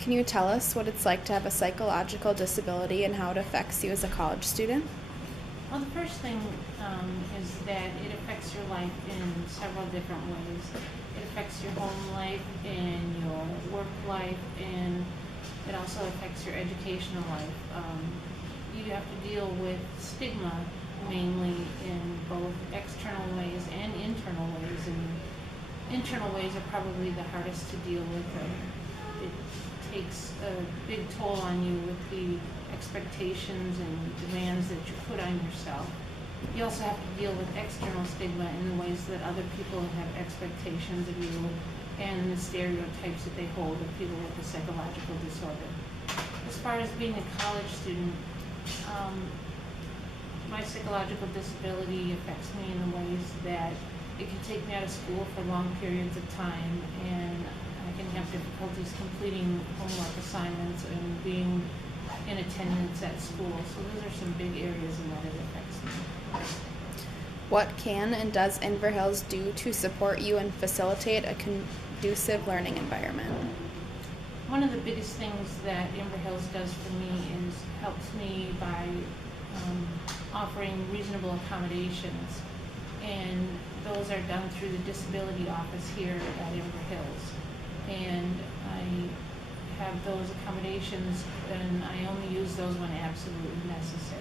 Can you tell us what it's like to have a psychological disability and how it affects you as a college student? Well, the first thing is that it affects your life in several different ways. It affects your home life and your work life, and it also affects your educational life. You have to deal with stigma mainly in both external ways and internal ways, and internal ways are probably the hardest to deal with. It takes a big toll on you with the expectations and demands that you put on yourself. You also have to deal with external stigma in the ways that other people have expectations of you and the stereotypes that they hold of people with a psychological disorder. As far as being a college student, my psychological disability affects me in the ways that it can take me out of school for long periods of time, and I can have difficulties completing homework assignments and being in attendance at school. So those are some big areas in that it affects me. What can and does Inverhills do to support you and facilitate a conducive learning environment? One of the biggest things that Inverhills does for me is helps me by offering reasonable accommodations, and those are done through the disability office here at Inverhills. And I have those accommodations, and I only use those when absolutely necessary.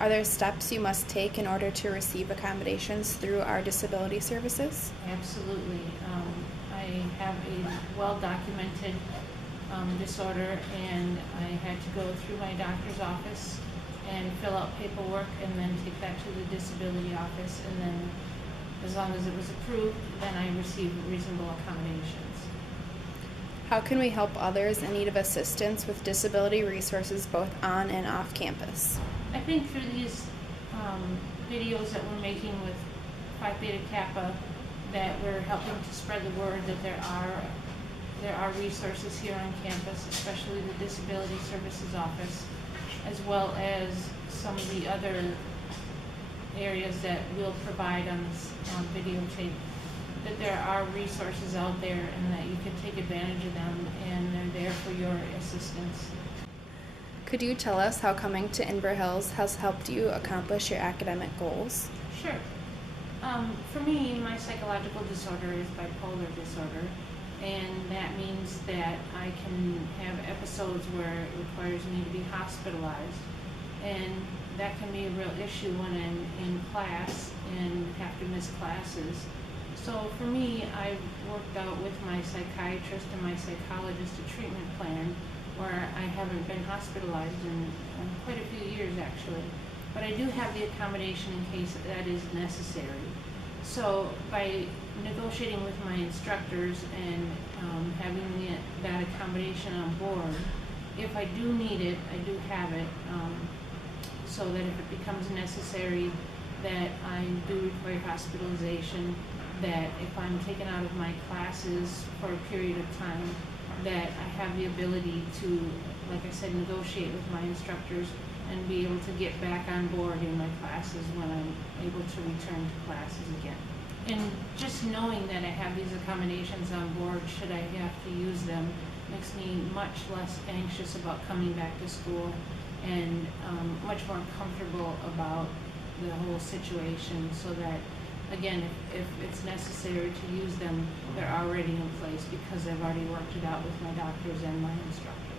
Are there steps you must take in order to receive accommodations through our disability services? Absolutely. I have a well-documented disorder, and I had to go through my doctor's office and fill out paperwork and then take that to the disability office, and then as long as it was approved, then I received reasonable accommodations. How can we help others in need of assistance with disability resources both on and off campus? I think through these videos that we're making with Phi Theta Kappa, that we're helping to spread the word that there are resources here on campus, especially the Disability Services Office, as well as some of the other areas that we'll provide on this videotape, that there are resources out there and that you can take advantage of them, and they're there for your assistance. Could you tell us how coming to Inverhills has helped you accomplish your academic goals? Sure. For me, my psychological disorder is bipolar disorder, and that means that I can have episodes where it requires me to be hospitalized, and that can be a real issue when I'm in class and have to miss classes. So for me, I've worked out with my psychiatrist and my psychologist a treatment plan where I haven't been hospitalized in quite a few years actually, but I do have the accommodation in case that is necessary. So by negotiating with my instructors and having that accommodation on board, if I do need it, I do have it, so that if it becomes necessary that I do require hospitalization, that if I'm taken out of my classes for a period of time, that I have the ability to, like I said, negotiate with my instructors and be able to get back on board in my classes when I'm able to return to classes again. And just knowing that I have these accommodations on board, should I have to use them, makes me much less anxious about coming back to school, and much more comfortable about the whole situation, so that, again, if it's necessary to use them, they're already in place because I've already worked it out with my doctors and my instructors.